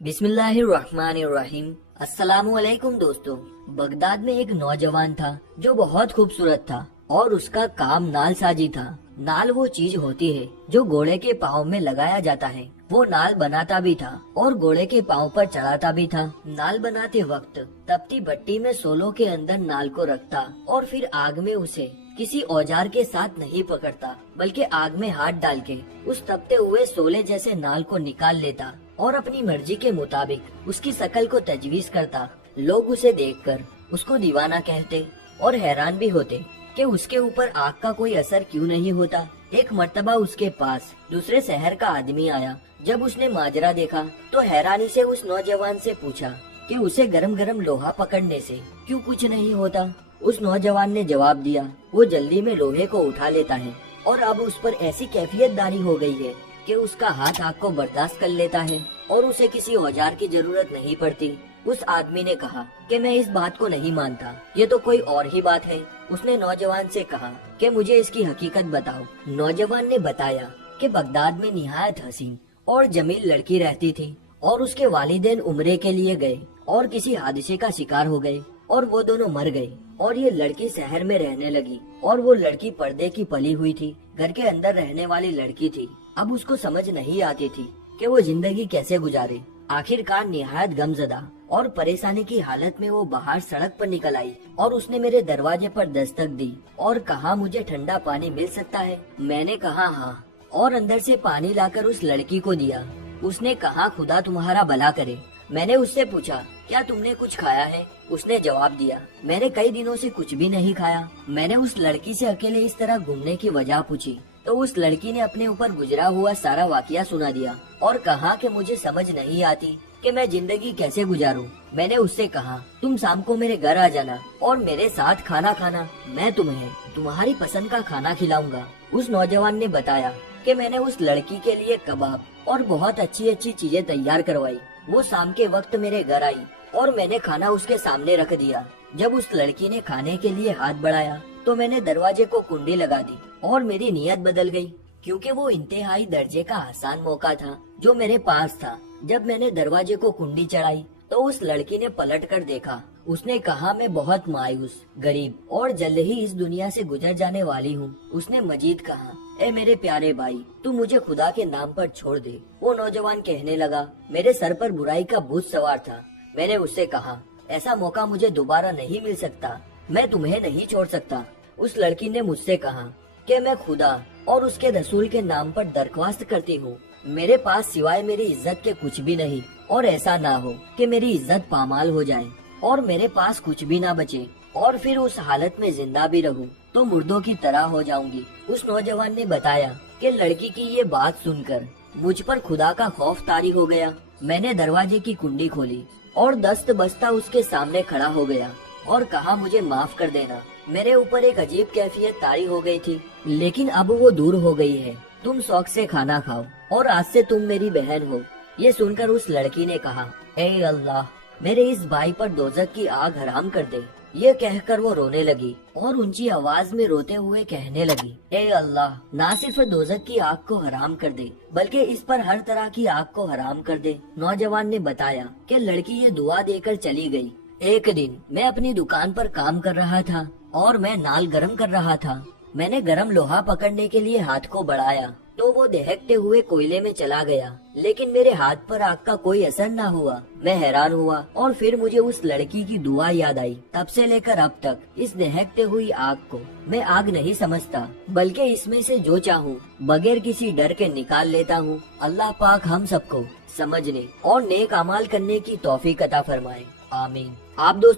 बिस्मिल्लाहिर्रहमानिर्रहीम। अस्सलामुअलैकुम दोस्तों। बगदाद में एक नौजवान था जो बहुत खूबसूरत था और उसका काम नाल साजी था। नाल वो चीज होती है जो घोड़े के पाँव में लगाया जाता है। वो नाल बनाता भी था और घोड़े के पाँव पर चढ़ाता भी था। नाल बनाते वक्त तपती भट्टी में सोलों के अंदर नाल को रखता और फिर आग में उसे किसी औजार के साथ नहीं पकड़ता बल्कि आग में हाथ डाल के उस तपते हुए सोले जैसे नाल को निकाल लेता और अपनी मर्जी के मुताबिक उसकी शकल को तजवीज करता। लोग उसे देखकर उसको दीवाना कहते और हैरान भी होते कि उसके ऊपर आग का कोई असर क्यों नहीं होता। एक मर्तबा उसके पास दूसरे शहर का आदमी आया। जब उसने माजरा देखा तो हैरानी से उस नौजवान से पूछा कि उसे गरम गरम लोहा पकड़ने से क्यों कुछ नहीं होता। उस नौजवान ने जवाब दिया, वो जल्दी में लोहे को उठा लेता है और अब उस पर ऐसी कैफियत दारी हो गई है कि उसका हाथ आग को बर्दाश्त कर लेता है और उसे किसी औजार की जरूरत नहीं पड़ती। उस आदमी ने कहा कि मैं इस बात को नहीं मानता, ये तो कोई और ही बात है। उसने नौजवान से कहा कि मुझे इसकी हकीकत बताओ। नौजवान ने बताया कि बगदाद में निहायत हसीन और जमील लड़की रहती थी और उसके वालिदैन उम्रे के लिए गए और किसी हादसे का शिकार हो गए और वो दोनों मर गए और ये लड़की शहर में रहने लगी और वो लड़की पर्दे की पली हुई थी, घर के अंदर रहने वाली लड़की थी। अब उसको समझ नहीं आती थी कि वो जिंदगी कैसे गुजारे। आखिरकार निहायत गमजदा और परेशानी की हालत में वो बाहर सड़क पर निकल आई और उसने मेरे दरवाजे पर दस्तक दी और कहा, मुझे ठंडा पानी मिल सकता है? मैंने कहा हाँ और अंदर से पानी लाकर उस लड़की को दिया। उसने कहा, खुदा तुम्हारा भला करे। मैंने उससे पूछा, क्या तुमने कुछ खाया है? उसने जवाब दिया, मैंने कई दिनों से कुछ भी नहीं खाया। मैंने उस लड़की से अकेले इस तरह घूमने की वजह पूछी तो उस लड़की ने अपने ऊपर गुजरा हुआ सारा वाकया सुना दिया और कहा कि मुझे समझ नहीं आती कि मैं जिंदगी कैसे गुजारूं। मैंने उससे कहा, तुम शाम को मेरे घर आ जाना और मेरे साथ खाना खाना, मैं तुम्हें तुम्हारी पसंद का खाना खिलाऊंगा। उस नौजवान ने बताया कि मैंने उस लड़की के लिए कबाब और बहुत अच्छी अच्छी चीजें तैयार करवाई। वो शाम के वक्त मेरे घर आई और मैंने खाना उसके सामने रख दिया। जब उस लड़की ने खाने के लिए हाथ बढ़ाया तो मैंने दरवाजे को कुंडी लगा दी और मेरी नीयत बदल गई, क्योंकि वो इंतहाई दर्जे का आसान मौका था जो मेरे पास था। जब मैंने दरवाजे को कुंडी चढ़ाई तो उस लड़की ने पलट कर देखा। उसने कहा, मैं बहुत मायूस, गरीब और जल्द ही इस दुनिया से गुजर जाने वाली हूँ। उसने मजीद कहा, ए मेरे प्यारे भाई, तू मुझे खुदा के नाम पर छोड़ दे। वो नौजवान कहने लगा, मेरे सर पर बुराई का भूत सवार था। मैंने उससे कहा, ऐसा मौका मुझे दोबारा नहीं मिल सकता, मैं तुम्हें नहीं छोड़ सकता। उस लड़की ने मुझसे कहा कि मैं खुदा और उसके रसूल के नाम पर दरख्वास्त करती हूँ, मेरे पास सिवाय मेरी इज्जत के कुछ भी नहीं और ऐसा ना हो कि मेरी इज्जत पामाल हो जाए और मेरे पास कुछ भी ना बचे और फिर उस हालत में जिंदा भी रहूं तो मुर्दों की तरह हो जाऊंगी। उस नौजवान ने बताया कि लड़की की ये बात सुनकर मुझ पर खुदा का खौफ तारी हो गया। मैंने दरवाजे की कुंडी खोली और दस्त बस्ता उसके सामने खड़ा हो गया और कहा, मुझे माफ कर देना। मेरे ऊपर एक अजीब कैफियत तारी हो गई थी, लेकिन अब वो दूर हो गई है। तुम शौक से खाना खाओ और आज से तुम मेरी बहन हो। ये सुनकर उस लड़की ने कहा, ए अल्लाह, मेरे इस भाई पर दोजख की आग हराम कर दे। ये कहकर वो रोने लगी और ऊंची आवाज में रोते हुए कहने लगी, ए अल्लाह, ना सिर्फ दोजख की आग को हराम कर दे बल्कि इस पर हर तरह की आग को हराम कर दे। नौजवान ने बताया कि लड़की ये दुआ देकर चली गई। एक दिन मैं अपनी दुकान पर काम कर रहा था और मैं नाल गरम कर रहा था। मैंने गरम लोहा पकड़ने के लिए हाथ को बढ़ाया तो वो दहकते हुए कोयले में चला गया, लेकिन मेरे हाथ पर आग का कोई असर ना हुआ। मैं हैरान हुआ और फिर मुझे उस लड़की की दुआ याद आई। तब से लेकर अब तक इस दहकते हुई आग को मैं आग नहीं समझता बल्कि इसमें से जो चाहूँ बगैर किसी डर के निकाल लेता हूँ। अल्लाह पाक हम सबको समझने और नेक अमाल करने की तौफीक अता फरमाए, आमीन। आप दोस्त